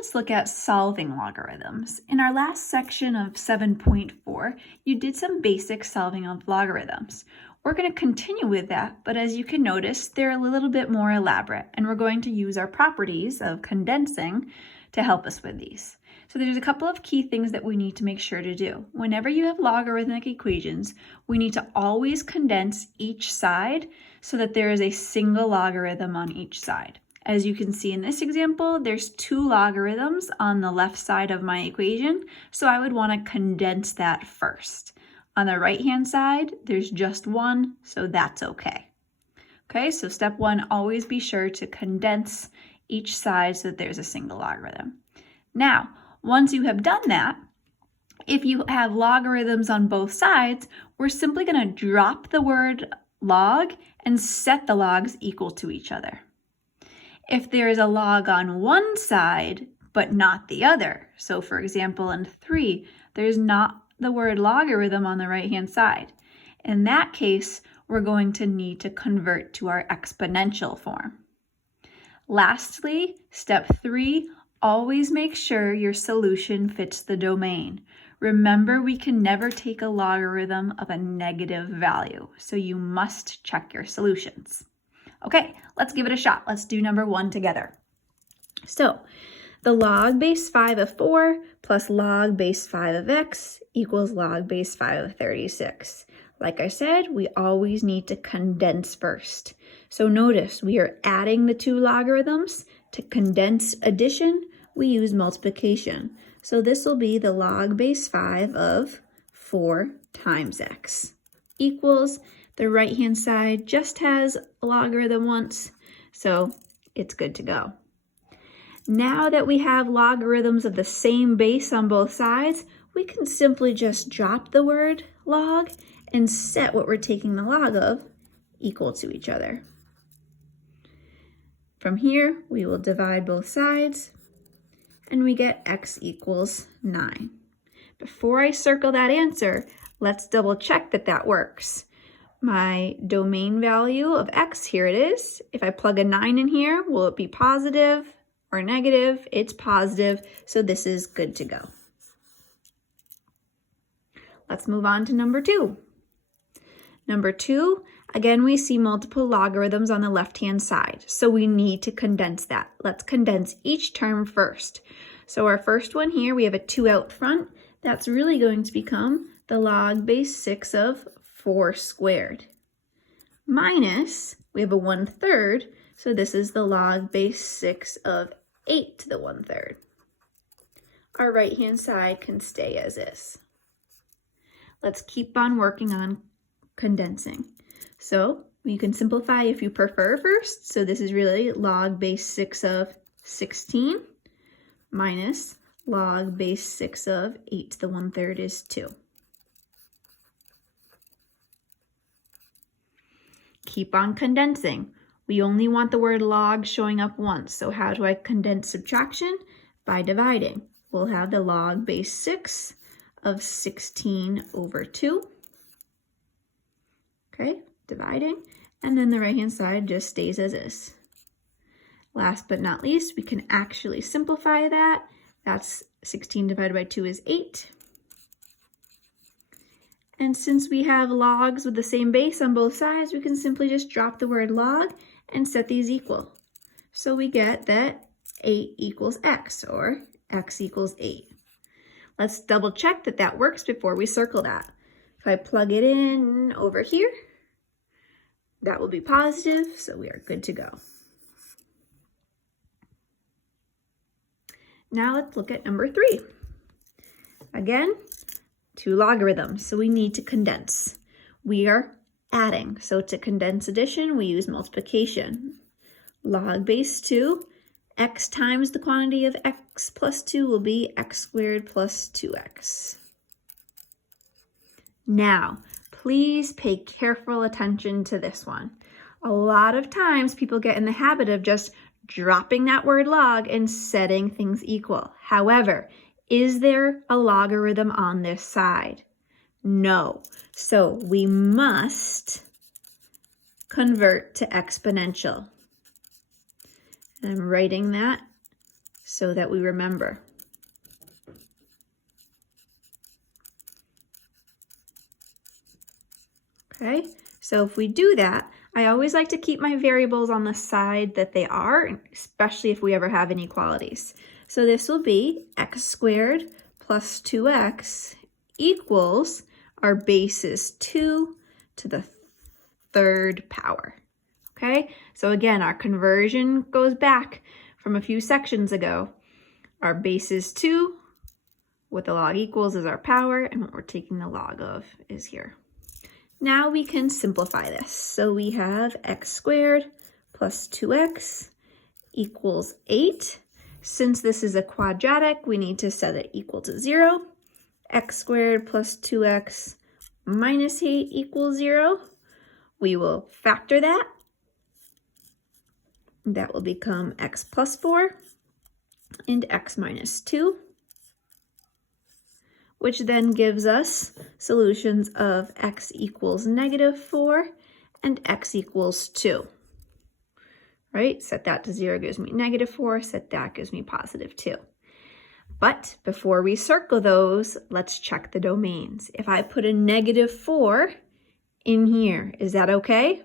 let's look at solving logarithms. In our last section of 7.4, you did some basic solving of logarithms. We're going to continue with that, but as you can notice, they're a little bit more elaborate, and we're going to use our properties of condensing to help us with these. So there's a couple of key things that we need to make sure to do. Whenever you have logarithmic equations, we need to always condense each side so that there is a single logarithm on each side. As you can see in this example, there's 2 logarithms on the left side of my equation, so I would want to condense that first. On the right-hand side, there's just 1, so that's okay. Okay, so step 1, always be sure to condense each side so that there's a single logarithm. Now, once you have done that, if you have logarithms on both sides, we're simply going to drop the word log and set the logs equal to each other. If there is a log on one side, but not the other, so for example in 3, there's not the word logarithm on the right-hand side. In that case, we're going to need to convert to our exponential form. Lastly, step 3, always make sure your solution fits the domain. Remember, we can never take a logarithm of a negative value, so you must check your solutions. Okay, let's give it a shot. Let's do number 1 together. So, the log base 5 of 4 plus log base 5 of x equals log base 5 of 36. Like I said, we always need to condense first. So notice we are adding the 2 logarithms. To condense addition, we use multiplication. So this will be the log base 5 of 4 times x equals, the right-hand side just has a logarithm once, so it's good to go. Now that we have logarithms of the same base on both sides, we can simply just drop the word log and set what we're taking the log of equal to each other. From here, we will divide both sides, and we get x equals 9. Before I circle that answer, let's double check that that works. My domain value of x, here it is. If I plug a 9 in here, will it be positive or negative? It's positive, so this is good to go. Let's move on to number 2. Number 2, again, we see multiple logarithms on the left-hand side, so we need to condense that. Let's condense each term first. So our first one here, we have a 2 out front. That's really going to become the log base 6 of 4 squared. Minus, we have a 1/3, so this is the log base 6 of 8 to the 1/3. Our right-hand side can stay as is. Let's keep on working on condensing. So you can simplify if you prefer first. So this is really log base 6 of 16 minus log base 6 of 8 to the 1/3 is 2. Keep on condensing. We only want the word log showing up once. So how do I condense subtraction? By dividing. We'll have the log base 6 of 16 over 2. Okay, dividing. And then the right-hand side just stays as is. Last but not least, we can actually simplify that. That's 16 divided by 2 is 8. And since we have logs with the same base on both sides, we can simply just drop the word log and set these equal. So we get that 8 equals x, or x equals 8. Let's double check that that works before we circle that. If I plug it in over here, that will be positive, so we are good to go. Now let's look at number 3. Again, 2 logarithms, so we need to condense. We are adding, so to condense addition, we use multiplication. Log base 2, x times the quantity of x plus 2 will be x squared plus 2x. Now, please pay careful attention to this one. A lot of times people get in the habit of just dropping that word log and setting things equal. However, is there a logarithm on this side? No. So we must convert to exponential. And I'm writing that so that we remember. Okay, so if we do that, I always like to keep my variables on the side that they are, especially if we ever have inequalities. So this will be x squared plus 2x equals, our base is 2 to the third power. Okay, so again, our conversion goes back from a few sections ago. Our base is 2, what the log equals is our power, and what we're taking the log of is here. Now we can simplify this. So we have x squared plus 2x equals 8. Since this is a quadratic, we need to set it equal to 0. X squared plus 2x minus 8 equals 0. We will factor that. That will become x plus 4 and x minus 2, which then gives us solutions of x equals -4 and x equals 2. Right? Set that to 0 gives me -4, set that gives me +2. But before we circle those, let's check the domains. If I put a -4 in here, is that okay?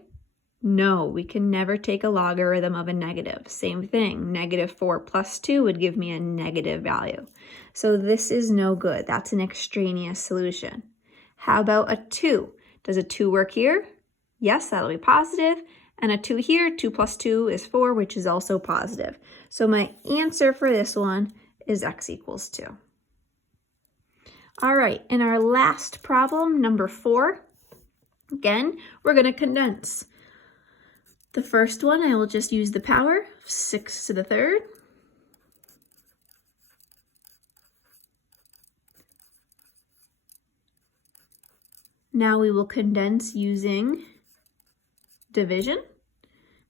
No, we can never take a logarithm of a negative. Same thing, -4 plus 2 would give me a negative value. So this is no good. That's an extraneous solution. How about a 2? Does a 2 work here? Yes, that'll be positive. And a 2 here, 2 plus 2 is 4, which is also positive. So my answer for this one is x equals 2. All right, in our last problem, number 4, again, we're going to condense. The first one, I will just use the power, 6 to the third. Now we will condense using division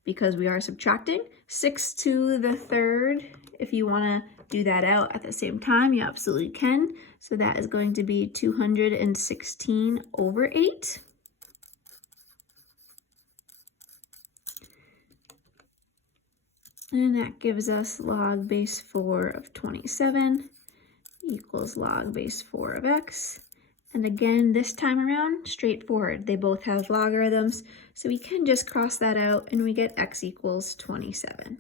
because we are subtracting. 6 to the third, if you want to do that out at the same time, you absolutely can. So that is going to be 216 over 8. And that gives us log base 4 of 27 equals log base 4 of x. And again, this time around, straightforward. They both have logarithms, so we can just cross that out and we get x equals 27.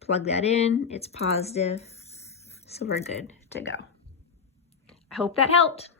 Plug that in, it's positive, so we're good to go. I hope that helped.